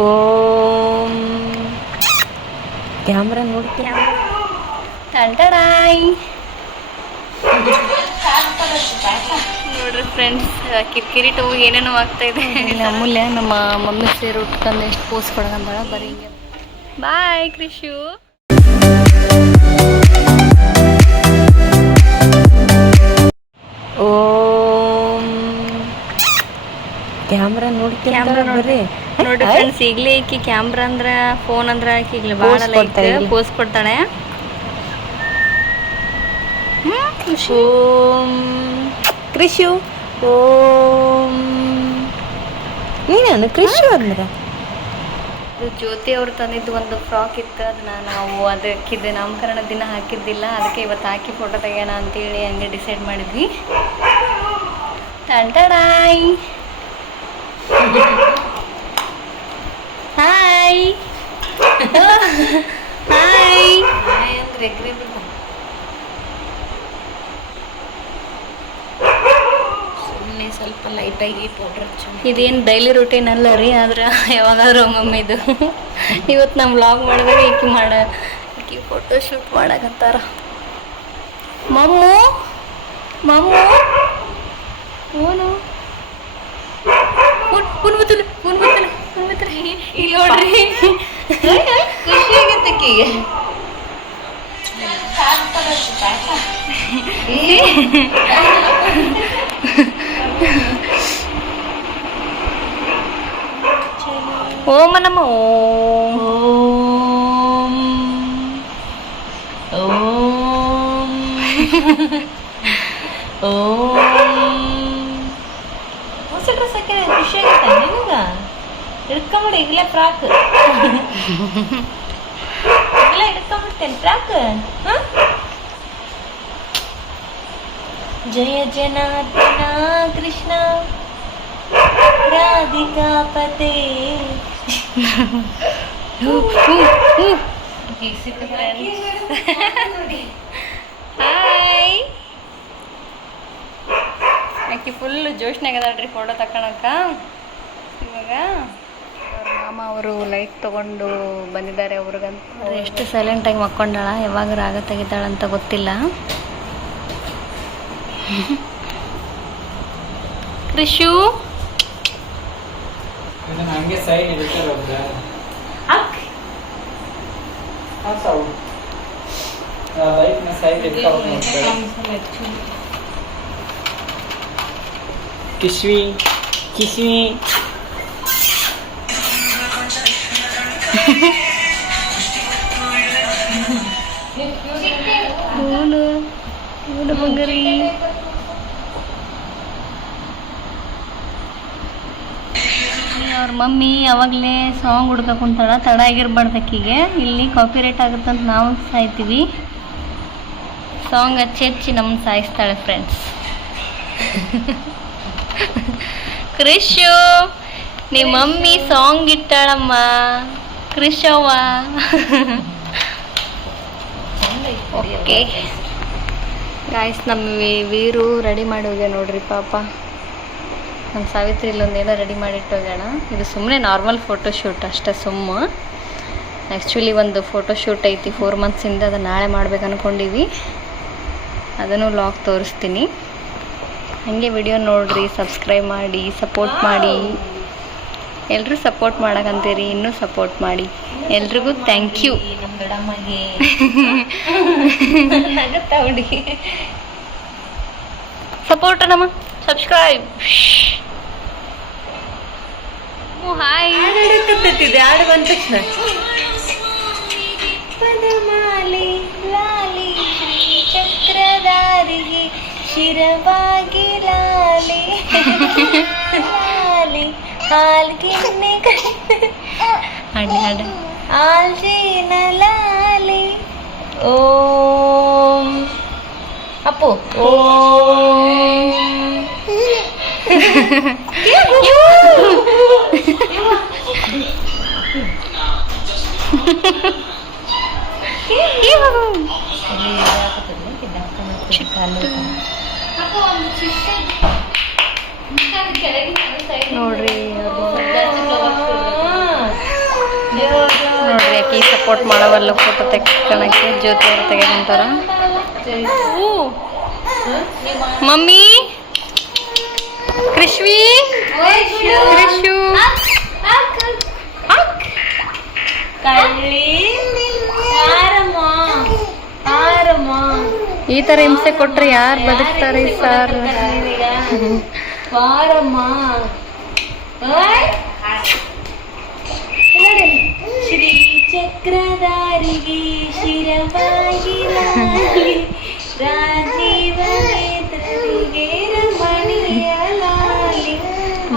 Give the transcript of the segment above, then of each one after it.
ಓಂ camera ನೋಡಿ ಟಂಟಡಾಯ್ ನೋಡ್ರಿ friends, ಕಿರಿಕಿರಿ ಟೂ ಏನೇನೋ ಆಗ್ತಾ ಇದೆ. ಅಮೂಲ್ಯ ನಮ್ಮ ಮಮ್ಮಿ ಸೇರಿ ಉಟ್ಕೊಂಡು ಎಷ್ಟು ಪೋಸ್ ಕೊಡ್ಕಂತಾಳ ಬರೀ ಹಿಂಗೆ. ಬಾಯ್ ಕೃಷು. ಓಂ ಕ್ಯಾಮ್ರಾ ನೋಡಿ ನೋಡಿ ಫ್ರೆಂಡ್ಸ್, ಈಗಲೇ ಈಕಿ ಕ್ಯಾಮ್ರಾ ಅಂದ್ರೆ ಫೋನ್ ಅಂದ್ರೆ ಆಕಿ ಈಗಲೇ ಭಾಳ ಲೈಕ್ ಪೋಸ್ ಕೊಡ್ತಾಳೆ. ಓಂ ಕೃಷು. ಓಂ ನೀನು ಕೃಷು ಅಂದ್ರೆ ಜ್ಯೋತಿ ಅವ್ರು ತಂದಿದ್ದು ಒಂದು ಫ್ರಾಕ್ ಇತ್ತು, ಅದನ್ನ ನಾವು ಅದಕ್ಕಿದ್ದು ನಾಮಕರಣ ದಿನ ಹಾಕಿದ್ದಿಲ್ಲ, ಅದಕ್ಕೆ ಇವತ್ತು ಹಾಕಿ ಫೋಟೋ ತೆಗೋಣ ಅಂತೇಳಿ ಹಂಗೆ ಡಿಸೈಡ್ ಮಾಡಿದ್ವಿ. ಟಂಟಡಾಯ್ ಹಾಯ್ ಹಾಯ್ ಅಂದ್ರೆ ಸುಮ್ಮನೆ ಸ್ವಲ್ಪ ಲೈಟಾಗಿ ಪೌಡ್ರ್ ಇದೇನು ಡೈಲಿ ರೂಟೀನ್ ಅಲ್ಲ ರೀ, ಆದ್ರೆ ಯಾವಾಗಾದ್ರೂ ಒಮ್ಮೊಮ್ಮೆ ಇದು. ಇವತ್ತು ನಾವು ವ್ಲಾಗ್ ಮಾಡಿದಾಗ ಈಕಿ ಫೋಟೋ ಶೂಟ್ ಮಾಡಕತ್ತಾರ. ಮಮ್ಮು ಮಮ್ಮು ಓನು ಇಲ್ಲಿ ನೋಡ್ರಿ, ಖುಷಿ ಆಗತ್ತಕ್ಕೀಗ. ಓಂ ನಮ ಓಂ ಓಂ ಓಂ. ಹೊಸ ಡ್ರೆಸ್ ಹಾಕಿದ್ರೆ ಖುಷಿ ಆಗತ್ತ ನಿನಗ? ಹಿಡ್ಕೊಂಬಿಡಿ ಈಗಲೇ ಫ್ರಾಕ್, ಈಗಲೇ ಹಿಡ್ಕೊಂಬಿಡ್ತೇನೆ ಫ್ರಾಕ್. ಜಯ ಜನಾರ್ದನ ಕೃಷ್ಣ ರಾಧಿಕಾಪತೆ. ಹಾಯ್ ಆಕಿ ಫುಲ್ ಜೋಶ್ನಾಗ ಅದಾಳ್ರಿ ಫೋಟೋ ತಕೊಳಕ. ಇವಾಗ ಅವ್ರ ಮಾಮ ಅವರು ಲೈಟ್ ತೊಗೊಂಡು ಬಂದಿದ್ದಾರೆ. ಅವ್ರಿಗಂತ ಎಷ್ಟು ಸೈಲೆಂಟಾಗಿ ಮಕ್ಕೊಂಡಾಳ, ಯಾವಾಗ ರಾಗ ತೆಗಿತಾಳಂತ ಗೊತ್ತಿಲ್ಲ. ಕೃಷು ಕಿಶ್ವಿ ಕಿಶ್ವಿ ಬಂಗಾರಿ. ಅವ್ರ ಮಮ್ಮಿ ಯಾವಾಗಲೇ ಸಾಂಗ್ ಹುಡ್ಕ ಕುಂತಾಳ, ತಡ ಆಗಿರ್ಬಾರ್ದು ಅಕ್ಕಿಗೆ. ಇಲ್ಲಿ ಕಾಪಿರೈಟ್ ಆಗುತ್ತಂತ ನಾವು ಸಾಯ್ತೀವಿ, ಸಾಂಗ್ ಹಚ್ಚಿ ನಮ್ಮನ್ನ ಸಾಯಿಸ್ತಾಳೆ ಫ್ರೆಂಡ್ಸ್. ಕೃಷು ನಿಮ್ಮ ಮಮ್ಮಿ ಸಾಂಗ್ ಇಟ್ಟಾಳಮ್ಮ ಕೃಷವ್ವ. ಓಕೆ ಗಾಯ್ಸ್, ನಮ್ಮ ವೀರು ರೆಡಿ ಮಾಡಿ ಹೋಗ್ಯ ನೋಡ್ರಿ ಪಾಪ. ನಮ್ಮ ಸಾವಿತ್ರಿ ಇಲ್ಲೊಂದೇನೋ ರೆಡಿ ಮಾಡಿಟ್ಟು ಹೋಗೋಣ. ಇದು ಸುಮ್ಮನೆ ನಾರ್ಮಲ್ ಫೋಟೋಶೂಟ್ ಅಷ್ಟೇ, ಸುಮ್ಮ. ಆ್ಯಕ್ಚುಲಿ ಒಂದು ಫೋಟೋಶೂಟ್ ಐತಿ 4 ಮಂತ್ಸಿಂದ, ಅದು ನಾಳೆ ಮಾಡ್ಬೇಕು ಅಂದ್ಕೊಂಡೀವಿ. ಅದನ್ನು ವ್ಲಾಗ್ ತೋರಿಸ್ತೀನಿ. ಹಾಗೆ ವಿಡಿಯೋ ನೋಡಿರಿ, ಸಬ್ಸ್ಕ್ರೈಬ್ ಮಾಡಿ, ಸಪೋರ್ಟ್ ಮಾಡಿ. ಎಲ್ಲರೂ ಸಪೋರ್ಟ್ ಮಾಡಕ್ಕಂತೀರಿ, ಇನ್ನೂ ಸಪೋರ್ಟ್ ಮಾಡಿ. ಎಲ್ರಿಗೂ ಥ್ಯಾಂಕ್ ಯು. ನಮ್ಮ ದೊಡ್ಡಮ್ಮಗೆ ಸಪೋರ್ಟ್ ನಮ್ಮ ಸಬ್ಸ್ಕ್ರೈಬ್. ಹಾಯ್ ಹಾಡುತ್ತಿದೆ, ಹಾಡು ಬಂದ ತಕ್ಷಣ ಪದಮಾಲೆ ಲಾಲಿ ಶ್ರೀ ಚಕ್ರಧಾರಿಗೆ ಶಿರವಾಗಿ ಲಾಲಿ ಲಾಲಿ ಹಾಲ್ಗಿನ್ನೆ ಹಾಡಿ ಹಾಡು ಆಲ್ಜಿನ ಲಾಲಿ. ಓಂ ಅಪ್ಪು ಓಂ. ನೋಡ್ರಿ ಸಪೋರ್ಟ್ ಮಾಡವಲ್ಲ ಫೋಟೋ ತೆಗ್ಕೊಳಕ್ಕೆ. ಜ್ಯೋತಿ ಅವ್ರು ತೆಗೆದುಂಟಾರ. ಮಮ್ಮಿ ಕೃಷ್ವಿ ಕೃಷು ಈ ತರ ಹಿಂಸೆ ಕೊಟ್ರೆ ಯಾರು ಬದುಕ್ತಾರೆ ಸರ್? ಶ್ರೀ ಚಕ್ರಧಾರಿಗೆ ಶಿರವಾಗಿರ ರಾಜೀವ ನೇತ್ರರಿಗೆ ರಮಣೀಯ ಲಾಲಿ.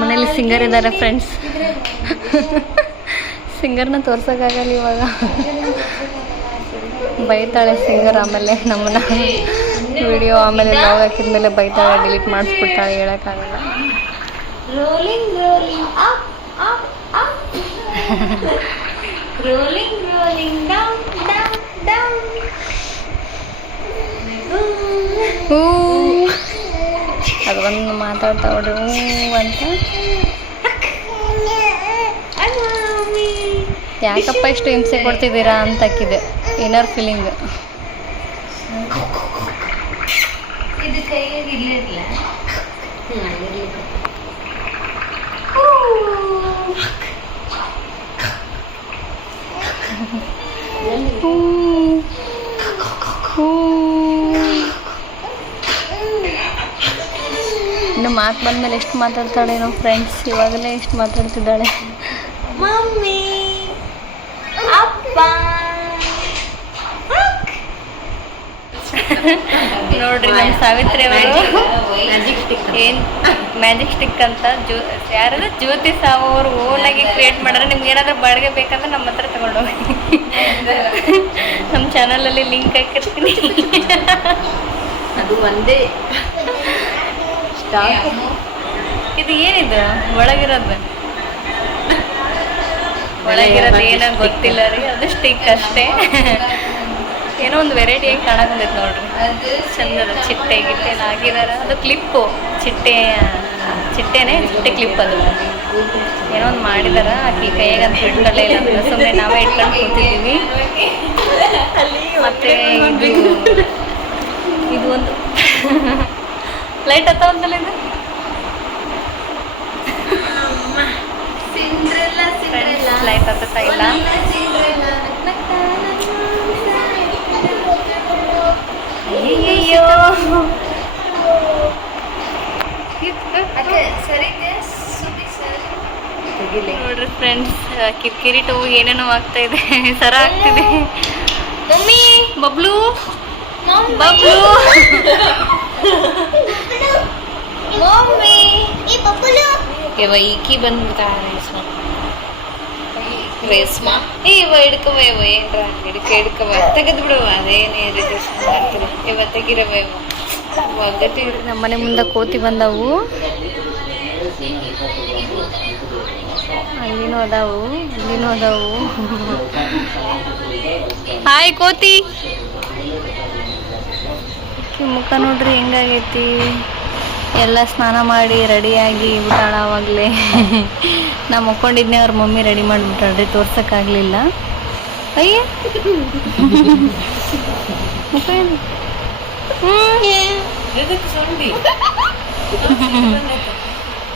ಮನೇಲಿ ಸಿಂಗರ್ ಇದ್ದಾರೆ ಫ್ರೆಂಡ್ಸ್. ಸಿಂಗರ್ನ ತೋರ್ಸೋಕ್ಕಾಗಲ್ಲ ಇವಾಗ, ಬೈತಾಳೆ ಸಿಂಗರ್. ಆಮೇಲೆ ನಮ್ಮನ್ನ ವಿಡಿಯೋ ಆಮೇಲೆ ಲಾಗ್ ಹಾಕಿದ್ಮೇಲೆ ಬೈತಾಳೆ, ಡಿಲೀಟ್ ಮಾಡಿಸ್ಬಿಡ್ತಾಳೆ, ಹೇಳೋಕ್ಕಾಗಲ್ಲ. Rolling rolling up up up rolling rolling down down down. ಹೂ ಅದು ಒಂದು ಮಾತಾಡ್ತಾ ನೋಡ್ರಿ ಹೂ ಅಂತ. ಯಾಕಪ್ಪ ಇಷ್ಟು ಹಿಂಸೆ ಕೊಡ್ತಿದ್ದೀರಾ ಅಂತ ಹಾಕಿದೆ. Inner feeling. ಇದು ಕೈಯಾಗಿ ಇರ್ಲಿಲ್ಲ. ಇನ್ನು ಮಾತು ಬಂದ್ಮೇಲೆ ಎಷ್ಟು ಮಾತಾಡ್ತಾಳೆ ನಮ್ಮ ಫ್ರೆಂಡ್ಸ್. ಇವಾಗಲೇ ಎಷ್ಟು ಮಾತಾಡ್ತಿದ್ದಾಳೆ. ಮಮ್ಮಿ ಅಪ್ಪ ನೋಡ್ರಿ ನಮ್ಮ ಸಾವಿತ್ರಿ ಅವರು ಏನು ಮ್ಯಾಜಿಕ್ ಸ್ಟಿಕ್ ಅಂತ ಯಾರಾದ್ರೂ ಜ್ಯೋತಿ ಸಾವು ಅವರು ಓನಾಗಿ ಕ್ರಿಯೇಟ್ ಮಾಡಿದ್ರೆ ನಿಮ್ಗೆ ಏನಾದರೂ ಬಾಡಿಗೆ ಬೇಕಂದ್ರೆ ನಮ್ಮ ಹತ್ರ ತಗೊಂಡೋಗಿ. ನಮ್ಮ ಚಾನಲಲ್ಲಿ ಲಿಂಕ್ ಹಾಕಿರ್ತೀನಿ. ಅದು ಒಂದೇ ಇದು ಏನಿದು ಒಳಗಿರೋದು? ಒಳಗಿರೋದು ಏನೋ ಗೊತ್ತಿಲ್ಲ ರೀ, ಅದು ಸ್ಟಿಕ್ ಅಷ್ಟೇ. ಏನೋ ಒಂದು ವೆರೈಟಿಯಾಗಿ ಕಾಣಕೊಂಡೈತೆ ನೋಡ್ರಿ. ಚಂದದ ಚಿಟ್ಟೆ ಗಿಟ್ಟೆ ಹಾಕಿದಾರ. ಅದು ಕ್ಲಿಪ್ಪು, ಚಿಟ್ಟೆನೇ ಚಿಟ್ಟೆ ಕ್ಲಿಪ್. ಅದು ಏನೋ ಒಂದು ಮಾಡಿದಾರ. ಆಕಿ ಕೈಯಾಗ ಅಂತ ಇಟ್ಕೊಳ್ಳೇ ಇಲ್ಲ ಅಂತ ಸುಮ್ಮನೆ ನಾವೇ ಇಟ್ಕೊಂಡು ಕೂತಿದ್ದೀವಿ. ಮತ್ತೆ ಇದು ಒಂದು ಲೈಟ್ ಹತ್ತವಂತಲ್ಲ ಇದು. ಲೈಟ್ ಹತ್ತುತ್ತಾ ಇಲ್ಲ. ಅಯ್ಯಯ್ಯೋ ನೋಡ್ರಿ ಫ್ರೆಂಡ್ಸ್, ಕಿರಿಟು ಏನೇನೋ ಆಗ್ತಾ ಇದೆ, ಸರ ಆಗ್ತಿದೆ. ಮಮ್ಮಿ ಬಬ್ಲು ಬಬ್ಲು ಮಮ್ಮಿ ಇವ ಈಕಿ ಬಂದ್ಬಿಡ್ತಾಳ ರೇಷ್ಮಾ. ಇವ ಹಿಡ್ಕವ ಇವ ಏನ್ರ ಹಿಡ್ಕವ ತೆಗೆದ್ ಬಿಡುವ. ಅದೇನೇ ಇವ ತೆಗಿರವ ಇವ ಒಗ್ಗಟ್ಟಿ. ನಮ್ಮ ಮನೆ ಮುಂದೆ ಕೋತಿ ಬಂದವು. ಅಲ್ಲಿನೂ ಅದಾವು, ಇಲ್ಲಿನೂ ಅದಾವು. ಹಾಯ್ ಕೋತಿ. ಮುಖ ನೋಡ್ರಿ ಹೆಂಗಾಗೈತಿ. ಎಲ್ಲ ಸ್ನಾನ ಮಾಡಿ ರೆಡಿಯಾಗಿ ಬಿಟ್ಟಾಳ ಆವಾಗಲೇ. ನಾ ಮುಕ್ಕೊಂಡಿದ್ನೆ, ಅವ್ರ ಮಮ್ಮಿ ರೆಡಿ ಮಾಡಿಬಿಟ್ಟಾಳ್ರಿ, ತೋರ್ಸೋಕ್ಕಾಗಲಿಲ್ಲ. ಅಯ್ಯ ಮುಖ ಏನು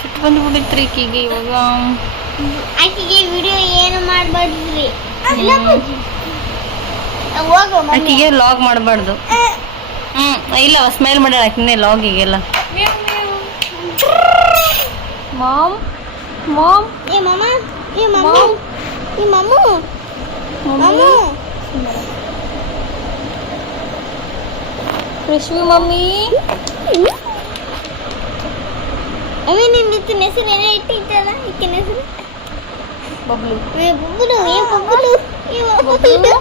ಸಿಟ್ಟು ಬಂದ್ಬಿಟ್ಟಿತ್ರಿ ಈಕಿಗೆ ಇವಾಗ. ಆಕಿಗೆ ವಿಡಿಯೋ ಏನು ಮಾಡಬಾರ್ದ್ರಿ. ಆಕಿಗೆ ಲಾಗ್ ಮಾಡಬಾರ್ದು. ಇಲ್ಲ ಸ್ಮೈಲ್ ಮಾಡ್ಯಾಳ ಆಕಿನೇ ಲಾಗಿಗೆಲ್ಲ. ಮಾಮ್ ಮಾಮ್ ಏ ಮಮ್ಮ ಏ ಮಮ್ಮ ಏ ಮಮ್ಮು ಮಮ್ಮು ಕೃಷ್ವಿ ಮಮ್ಮಿ. ಅಮ್ಮಿ ನಿನ್ನ ಹೆಸರು ಏನೋ ಇಟ್ಟಿದ್ದಲ್ಲ, ಈಕಿನ ಹೆಸರು ಬಬ್ಲು. ಏ ಬಬ್ಬುಲು ಏ ಬಬ್ಬುಲು ಏ ಬಬ್ಬುಲು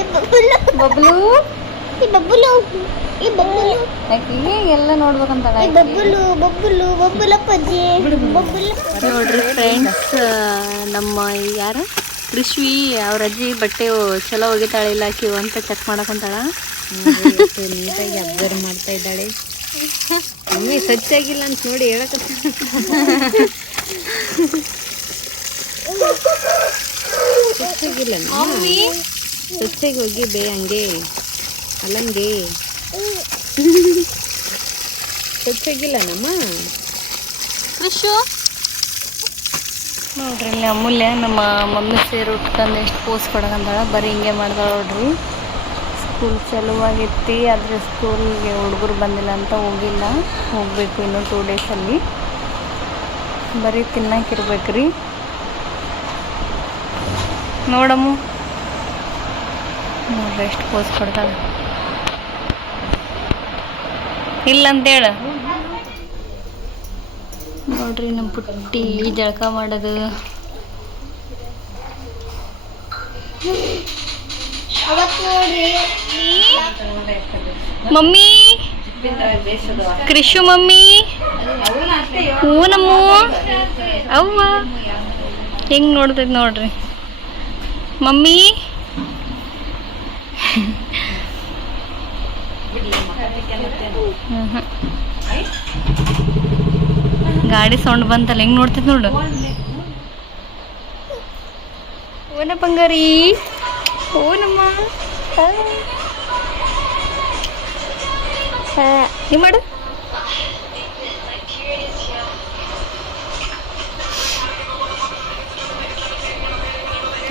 ಏ ಬಬ್ಬುಲು ಬಬ್ಲು ಏ ಬಬ್ಬುಲು ಏ ಬಬ್ಬುಲು. ಆಕಿಗೆ ಎಲ್ಲ ನೋಡ್ಬೇಕಂತಾಳ. ಏ ಬಬ್ಬುಲು ಬಬ್ಬುಲು ಬಬ್ಬುಲಪ್ಪಜ್ಜಿ ಬಬ್ಬುಲು. ನೋಡ್ರಿ ಫ್ರೆಂಡ್ಸ್, ನಮ್ಮ ಯಾರ ಕೃಷ್ವಿ ಅವ್ರ ಅಜ್ಜಿ ಬಟ್ಟೆ ಚಲೋ ಒಗಿತಾಳಿಲ್ಲ ಆಕಿ ಅಂತ ಚೆಕ್ ಮಾಡಕೊಂತಾಳ. ನೀಟಾಗಿ ಅಬ್ಸರ್ವ್ ಮಾಡ್ತಾ ಇದ್ದಾಳೆ. ಒಮ್ಮೆ ಸ್ವಚ್ಛಾಗಿಲ್ಲ ಅಂತ ನೋಡಿ ಹೇಳಕತ್ತ. ಸ್ವಚ್ಛಾಗಿಲ್ಲ ಮಮ್ಮಿ ಸೊಸೆಗೆ ಹೋಗಿ ಬೇ ಹಂಗೆ ಅಲ್ಲಂಗೆ ಸೊಸೆಗಿಲ್ಲ ನಮ್ಮ ಕೃಷು ನೋಡ್ರಿ ಇಲ್ಲಿ ಅಮೂಲ್ಯ ನಮ್ಮ ಮಮ್ಮಿ ಸೇರಿ ಉಟ್ಕೊಂಡು ಎಷ್ಟು ಪೋಸ್ ಕೊಡಕಂತಾಳ ಬರೀ ಹಿಂಗೆ ಮಾಡ್ದಾಳ ನೋಡ್ರಿ. ಸ್ಕೂಲ್ ಚಲುವಾಗಿತ್ತು ಆದರೆ ಸ್ಕೂಲ್ಗೆ ಹುಡುಗರು ಬಂದಿಲ್ಲ ಅಂತ ಹೋಗಿಲ್ಲ, ಹೋಗಬೇಕು ಇನ್ನೂ 2 ಡೇಸಲ್ಲಿ. ಬರೀ ತಿನ್ನಕ್ಕಿರ್ಬೇಕ್ರಿ. ನೋಡಮ್ಮು ನೋಡ್ರಿ ಎಷ್ಟು ಪೋಸ್ ಕೊಡ್ತಾಳ ಇಲ್ಲ ಅಂತೇಳ. ನೋಡ್ರಿ ನಮ್ಮ ಪುಟ್ಟಿ ಜಳಕ ಮಾಡೋದು. ಮಮ್ಮಿ ಕೃಷು ಮಮ್ಮಿ ಹೂನಮ್ಮು ಅವ್ವ ಹೆಂಗ್ ನೋಡ್ತೈತಿ ನೋಡ್ರಿ ಮಮ್ಮಿ. ಗಾಡಿ ಸೌಂಡ್ ಬಂತಲ್ಲ ಹೆಂಗ್ ನೋಡ್ತೈತಿ ನೋಡು. ಓನ ಬಂಗಾರಿ ಓನಮ್ಮ ನೀ ಮಾಡು.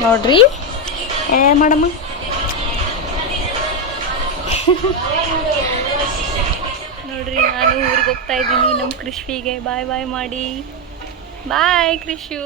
ನೋಡ್ರಿ ಮಾಡಮ್ಮ. ನೋಡ್ರಿ ನಾನು ಊರಿಗೆ ಹೋಗ್ತಾ ಇದ್ದೀನಿ ನಮ್ಮ ಕೃಷಿಗೆ. ಬಾಯ್ ಬಾಯ್ ಮಾಡಿ. ಬಾಯ್ ಕೃಷು.